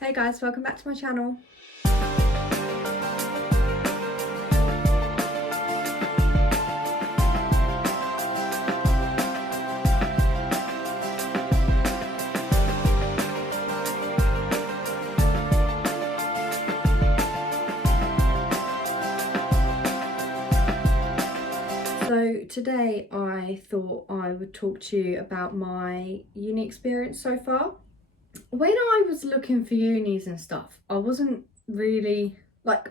Hey guys, welcome back to my channel. So today I thought I would talk to you about my uni experience so far. When I was looking for unis and stuff, I wasn't really,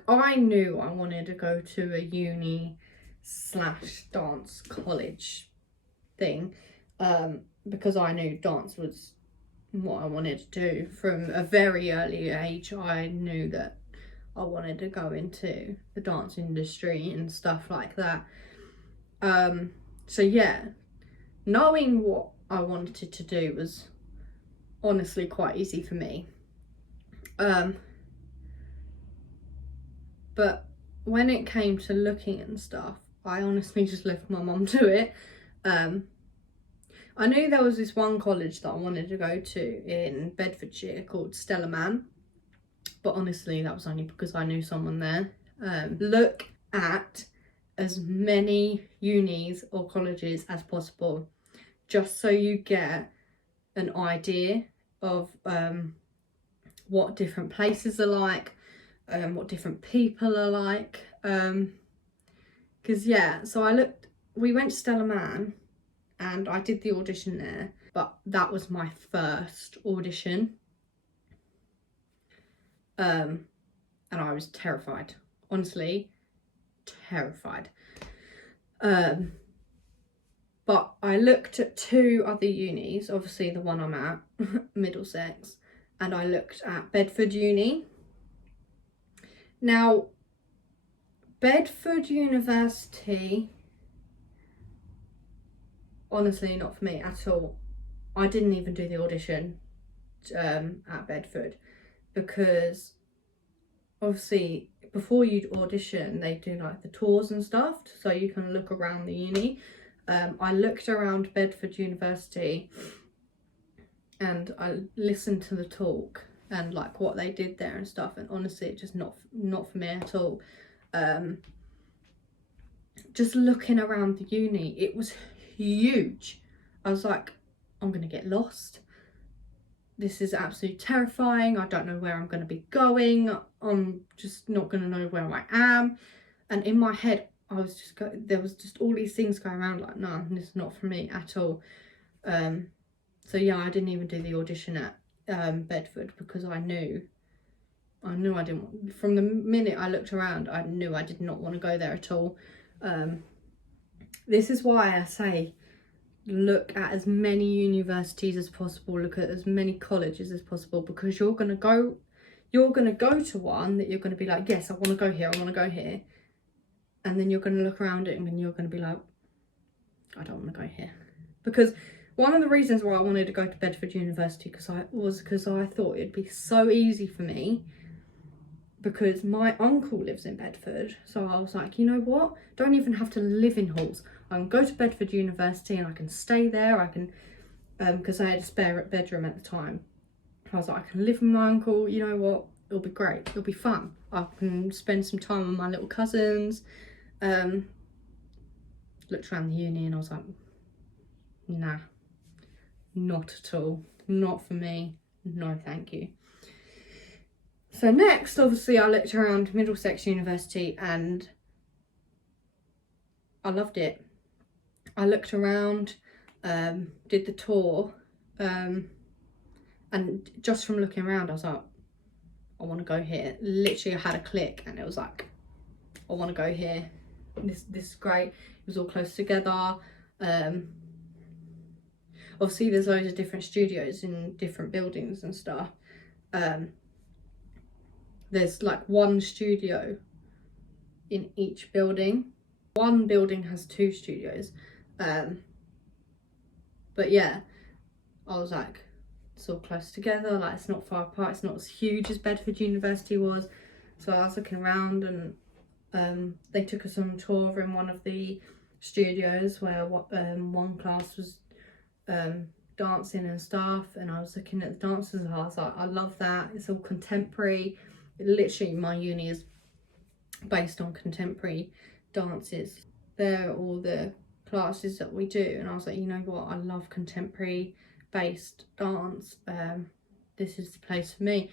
I knew I wanted to go to a uni / dance college thing, because I knew dance was what I wanted to do. From a very early age, I knew that I wanted to go into the dance industry and stuff like that. So yeah, knowing what I wanted to do was honestly quite easy for me. But when it came to looking and stuff, I honestly just left my mum to it. I knew there was this one college that I wanted to go to in Bedfordshire called Stella Man, but honestly that was only because I knew someone there. Look at as many unis or colleges as possible, just so you get an idea of what different places are like, what different people are like. Because yeah, so we went to Stella Man and I did the audition there, but that was my first audition. And I was terrified, honestly terrified. But I looked at two other unis, obviously the one I'm at, Middlesex, and I looked at Bedford Uni. Now, Bedford University, honestly not for me at all. I didn't even do the audition at Bedford, because obviously before you'd audition they do like the tours and stuff, so you can look around the uni. I looked around Bedford University and I listened to the talk and like what they did there and stuff, and honestly it's just not for me at all. Just looking around the uni, it was huge. I was like, I'm gonna get lost. This is absolutely terrifying. I don't know where I'm going to be going. I'm just not going to know where I am. And in my head, there was just all these things going around like, no, this is not for me at all. So yeah, I didn't even do the audition at Bedford, because I knew I didn't. From the minute I looked around, I knew I did not want to go there at all. This is why I say, look at as many universities as possible, look at as many colleges as possible, because you're gonna go to one that you're gonna be like, yes, I want to go here, I want to go here, and then you're gonna look around it and you're gonna be like, I don't want to go here. Because one of the reasons why I wanted to go to Bedford University because I thought it'd be so easy for me, because my uncle lives in Bedford. So I was like, you know what, don't even have to live in halls. I can go to Bedford University and I can stay there. I can, because I had a spare bedroom at the time. I was like, I can live with my uncle. You know what? It'll be great. It'll be fun. I can spend some time with my little cousins. Looked around the uni and I was like, nah, not at all. Not for me. No, thank you. So next, obviously, I looked around Middlesex University and I loved it. I looked around, did the tour, and just from looking around I was like, I want to go here. Literally I had a click and it was like, I want to go here. This is great. It was all close together. Obviously there's loads of different studios in different buildings and stuff. There's like one studio in each building. One building has 2 studios. But yeah, I was like, it's all close together, like it's not far apart, it's not as huge as Bedford University was. So I was looking around and they took us on a tour in one of the studios where one class was dancing and stuff, and I was looking at the dances and I was like, I love that, it's all contemporary. Literally my uni is based on contemporary dances. They're all the classes that we do, and I was like, you know what, I love contemporary based dance. This is the place for me.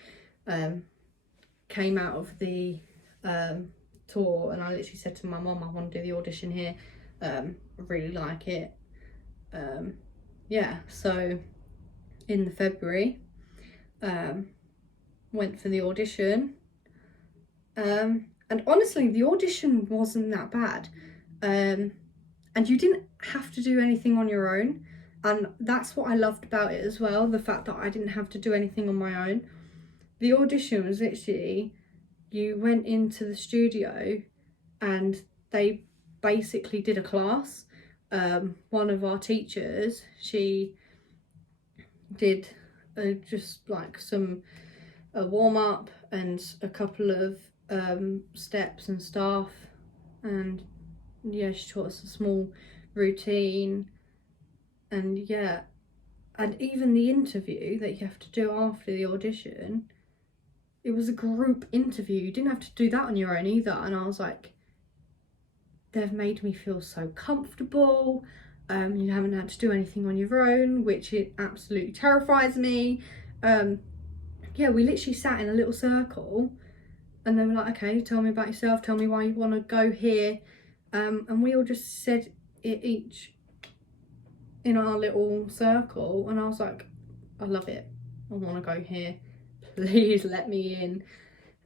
Came out of the tour and I literally said to my mum, I want to do the audition here. I really like it. Yeah, so in the February went for the audition, and honestly the audition wasn't that bad, and you didn't have to do anything on your own, and that's what I loved about it as well, the fact that I didn't have to do anything on my own. The audition was literally, you went into the studio and they basically did a class. One of our teachers, she did just like a warm-up and a couple of steps and stuff, and yeah, she taught us a small routine, and yeah, and even the interview that you have to do after the audition, it was a group interview. You didn't have to do that on your own either. And I was like, they've made me feel so comfortable. You haven't had to do anything on your own, which it absolutely terrifies me. Yeah, we literally sat in a little circle and they were like, okay, tell me about yourself, tell me why you want to go here. And we all just said it each in our little circle, and I was like, I love it, I want to go here, please let me in.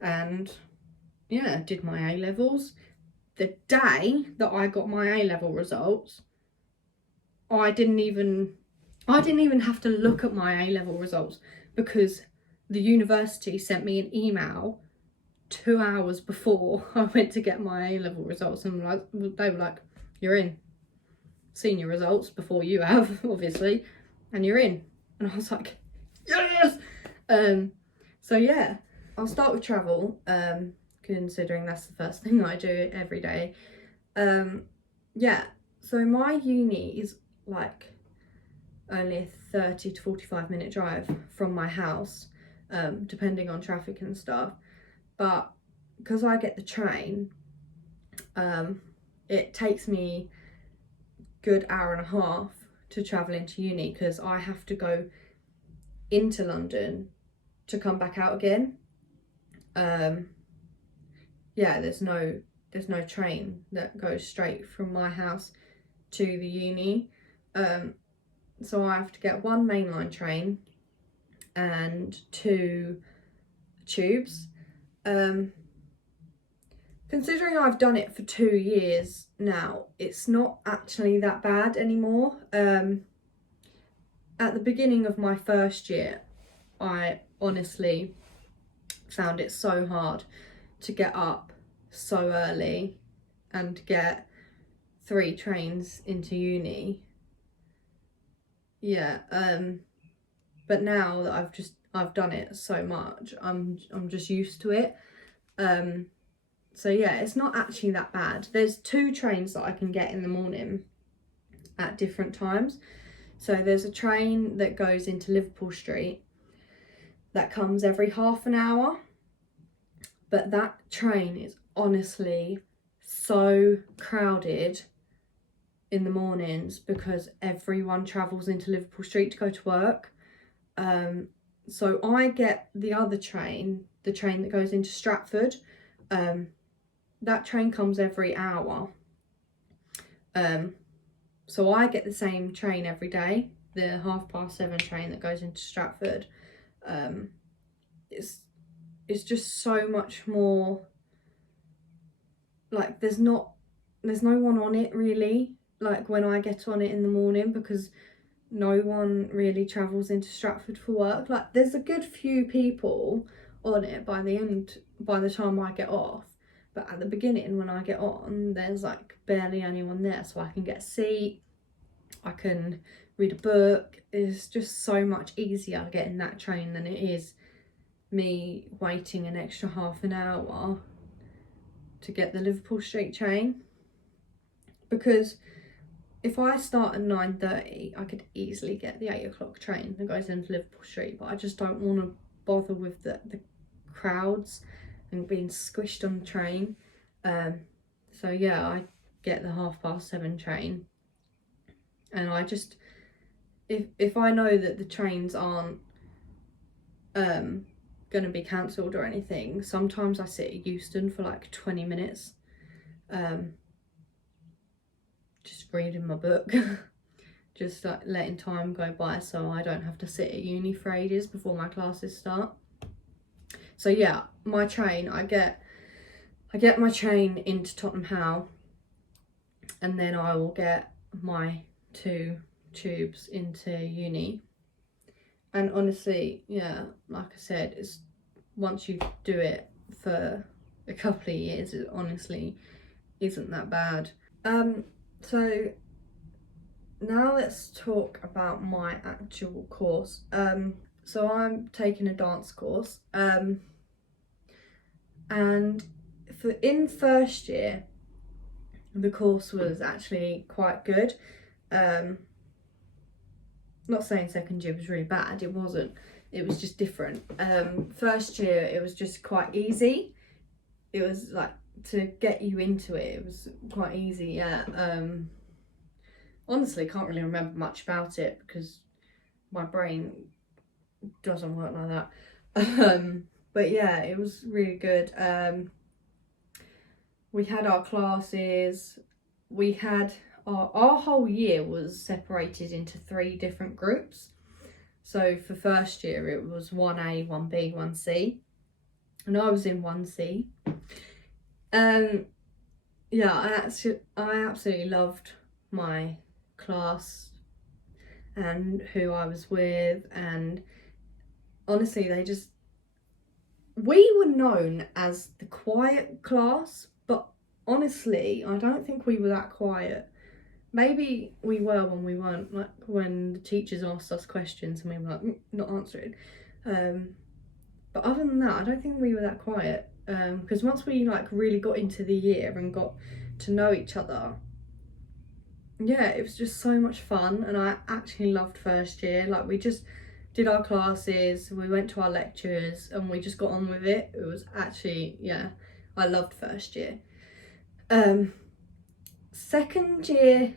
And yeah, did my A-levels. The day that I got my A-level results, I didn't even have to look at my A-level results, because the university sent me an email 2 hours before I went to get my A-level results, and they were like, you're in. Seen your results before you have, obviously, and you're in. And I was like, yes! So yeah, I'll start with travel, considering that's the first thing I do every day. Yeah, so my uni is like only a 30 to 45 minute drive from my house, depending on traffic and stuff. But because I get the train, it takes me a good hour and a half to travel into uni, because I have to go into London to come back out again. Yeah, there's no train that goes straight from my house to the uni. So I have to get one mainline train and 2 tubes. Considering I've done it for 2 years now, it's not actually that bad anymore. At the beginning of my first year, I honestly found it so hard to get up so early and get 3 trains into uni. Yeah, but now that I've done it so much, I'm just used to it. So yeah, it's not actually that bad. There's 2 trains that I can get in the morning at different times. So there's a train that goes into Liverpool Street that comes every half an hour. But that train is honestly so crowded in the mornings because everyone travels into Liverpool Street to go to work. So I get the other train, the train that goes into Stratford. That train comes every hour. So I get the same train every day, the 7:30 train that goes into Stratford. It's just so much more, like there's no one on it really, like when I get on it in the morning, because no one really travels into Stratford for work. Like there's a good few people on it by the time I get off, but at the beginning when I get on, there's like barely anyone there, so I can get a seat, I can read a book. It's just so much easier getting that train than it is me waiting an extra half an hour to get the Liverpool Street train, because if I start at 9:30, I could easily get the 8 o'clock train that goes into Liverpool Street, but I just don't want to bother with the crowds and being squished on the train. So yeah, I get the 7:30 train, and I just, if I know that the trains aren't going to be cancelled or anything, sometimes I sit at Euston for like 20 minutes, just reading my book. Just like letting time go by so I don't have to sit at uni for ages before my classes start. So yeah, my train, I get my train into Tottenham How, and then I will get my 2 tubes into uni. And honestly, yeah, like I said, it's once you do it for a couple of years, it honestly isn't that bad. So now let's talk about my actual course. So I'm taking a dance course, and in first year, the course was actually quite good. Not saying second year was really bad, it wasn't. It was just different. First year, it was just quite easy. It was like, to get you into it, it was quite easy, yeah. Honestly, can't really remember much about it because my brain doesn't work like that. But yeah, it was really good. We had our classes. We had our whole year was separated into 3 different groups. So for first year, it was 1A, 1B, 1C, and I was in 1C. Yeah, I absolutely loved my class and who I was with, and honestly, we were known as the quiet class, but honestly, I don't think we were that quiet. Maybe we were when we weren't, like when the teachers asked us questions and we were like, not answering. But other than that, I don't think we were that quiet. Because once we like really got into the year and got to know each other, yeah, it was just so much fun, and I actually loved first year. Like, we just did our classes, we went to our lectures, and we just got on with it. It was actually, yeah, I loved first year. Second year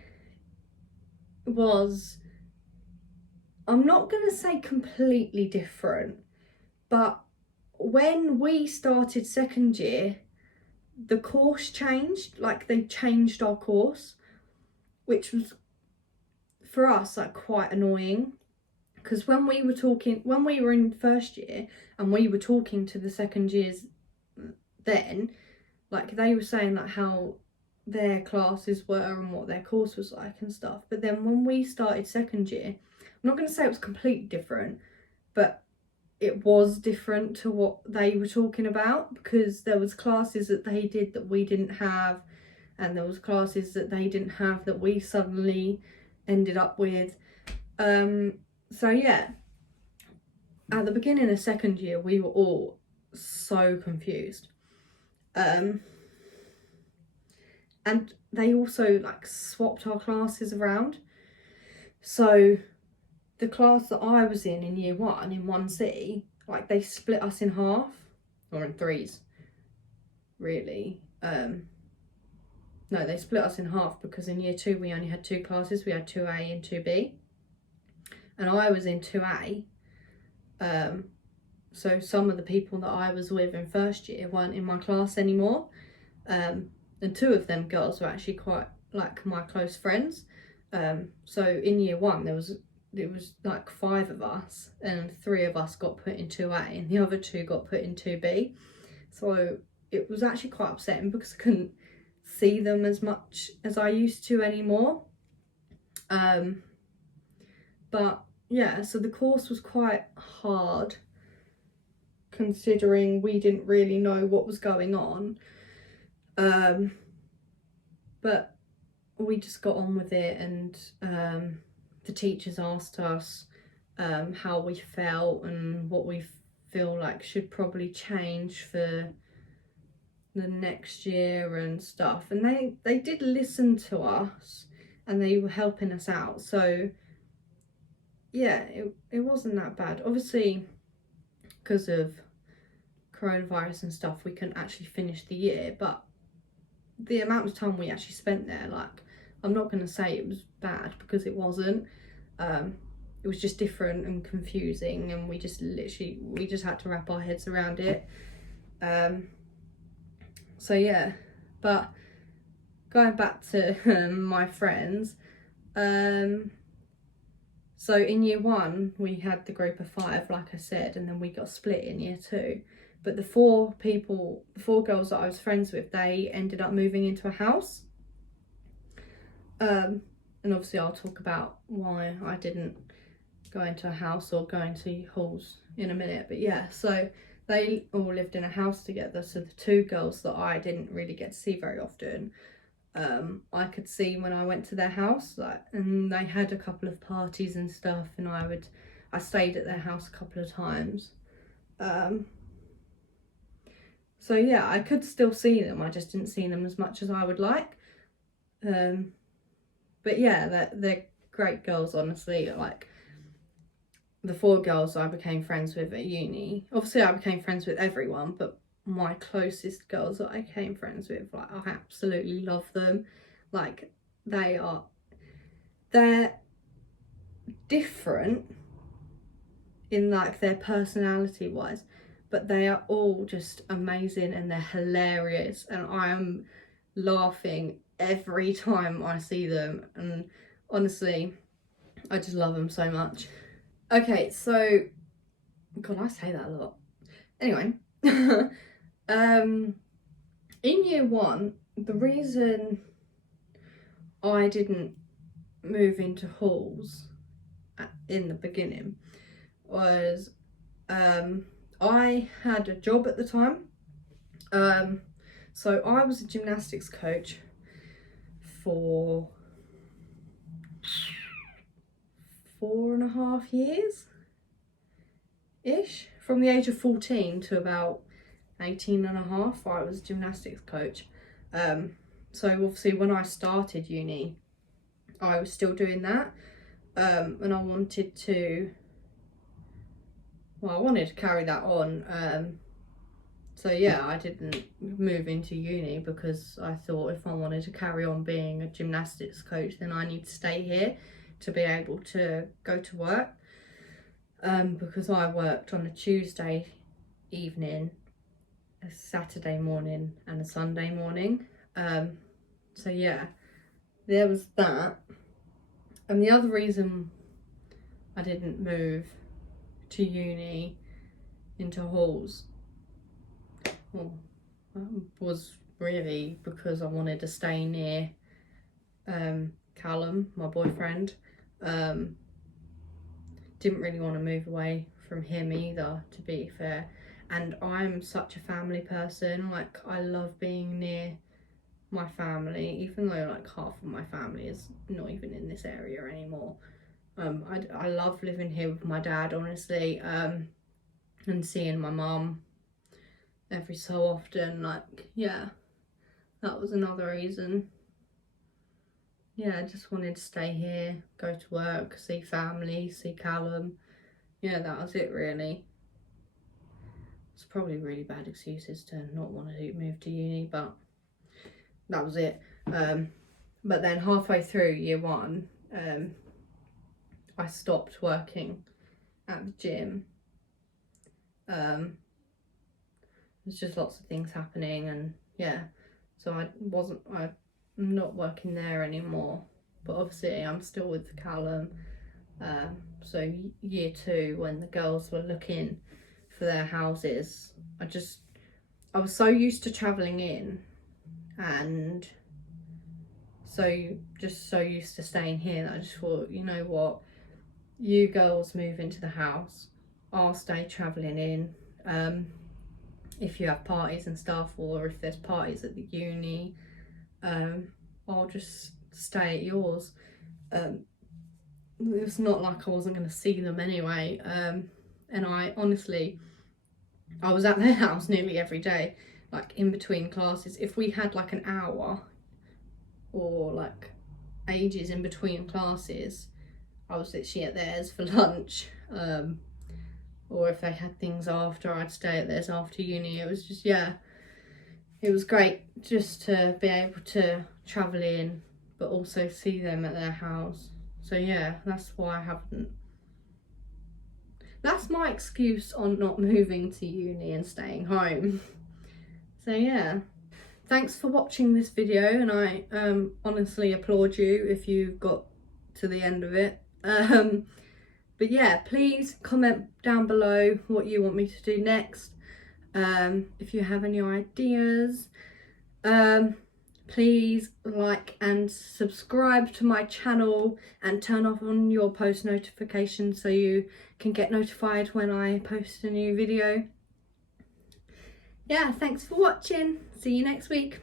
was, I'm not going to say completely different, but when we started second year, the course changed. Like, they changed our course, which was for us like quite annoying, because when we were in first year and we were talking to the second years then, like, they were saying like how their classes were and what their course was like and stuff. But then when we started second year, I'm not going to say it was completely different, but it was different to what they were talking about, because there was classes that they did that we didn't have, and there was classes that they didn't have that we suddenly ended up with. So yeah, at the beginning of second year, we were all so confused. And they also like swapped our classes around. So the class that I was in year 1, in 1C, like, they split us in half, or in 3s, really. No, they split us in half, because in year 2 we only had 2 classes. We had 2A and 2B, and I was in 2A. So some of the people that I was with in first year weren't in my class anymore, and 2 of them girls were actually quite like my close friends. So in year 1 it was like 5 of us, and 3 of us got put in 2A and the other 2 got put in 2B. So it was actually quite upsetting, because I couldn't see them as much as I used to anymore. But yeah, so the course was quite hard, considering we didn't really know what was going on. But we just got on with it, and the teachers asked us how we felt and what we feel like should probably change for the next year and stuff. And they did listen to us, and they were helping us out. So yeah, it wasn't that bad. Obviously, because of coronavirus and stuff, we couldn't actually finish the year, but the amount of time we actually spent there, like, I'm not going to say it was bad, because it wasn't. It was just different and confusing, and we just had to wrap our heads around it. So yeah, but going back to my friends, so in year 1 we had the group of 5, like I said, and then we got split in year 2. But the 4 girls that I was friends with, they ended up moving into a house. And obviously I'll talk about why I didn't go into a house or go into halls in a minute. But yeah, so they all lived in a house together. So the 2 girls that I didn't really get to see very often, I could see when I went to their house, like, and they had a couple of parties and stuff, and I stayed at their house a couple of times. So yeah, I could still see them, I just didn't see them as much as I would like. But yeah, they're great girls, honestly. Like, the 4 girls I became friends with at uni, obviously I became friends with everyone, but my closest girls that I became friends with, like, I absolutely love them. Like, they're different in, like, their personality wise, but they are all just amazing, and they're hilarious, and I am laughing every time I see them, and honestly I just love them so much. Okay, so God, I say that a lot. Anyway, in year 1, the reason I didn't move into halls in the beginning was I had a job at the time. So I was a gymnastics coach for 4.5 years ish, from the age of 14 to about 18 and a half. I was a gymnastics coach. So obviously when I started uni, I was still doing that, and I wanted to carry that on. So yeah, I didn't move into uni because I thought if I wanted to carry on being a gymnastics coach, then I need to stay here to be able to go to work. Because I worked on a Tuesday evening, a Saturday morning and a Sunday morning. So yeah, there was that. And the other reason I didn't move to uni into halls, was really because I wanted to stay near Callum, my boyfriend. Didn't really want to move away from him either, to be fair. And I'm such a family person. Like, I love being near my family, even though like half of my family is not even in this area anymore. I love living here with my dad, honestly, and seeing my mum every so often. Like, yeah, that was another reason. Yeah, I just wanted to stay here, go to work, see family, see Callum. Yeah, that was it really. It's probably really bad excuses to not want to move to uni, but that was it. But then halfway through year 1, I stopped working at the gym. There's just lots of things happening, and yeah, so I'm not working there anymore, but obviously I'm still with Callum. So year 2, when the girls were looking for their houses, I was so used to travelling in, and so used to staying here, that I just thought, you know what, you girls move into the house, I'll stay travelling in. If you have parties and stuff, or if there's parties at the uni, I'll just stay at yours. It's not like I wasn't going to see them anyway. And I was at their house nearly every day, like in between classes. If we had like an hour or like ages in between classes, I was literally at theirs for lunch. Or if they had things after, I'd stay at theirs after uni. It was just, yeah, it was great just to be able to travel in, but also see them at their house. So yeah, that's why I haven't. That's my excuse on not moving to uni and staying home. So yeah, thanks for watching this video, and I honestly applaud you if you got to the end of it. But yeah, please comment down below what you want me to do next. If you have any ideas, please like and subscribe to my channel and turn on your post notifications so you can get notified when I post a new video. Yeah, thanks for watching. See you next week.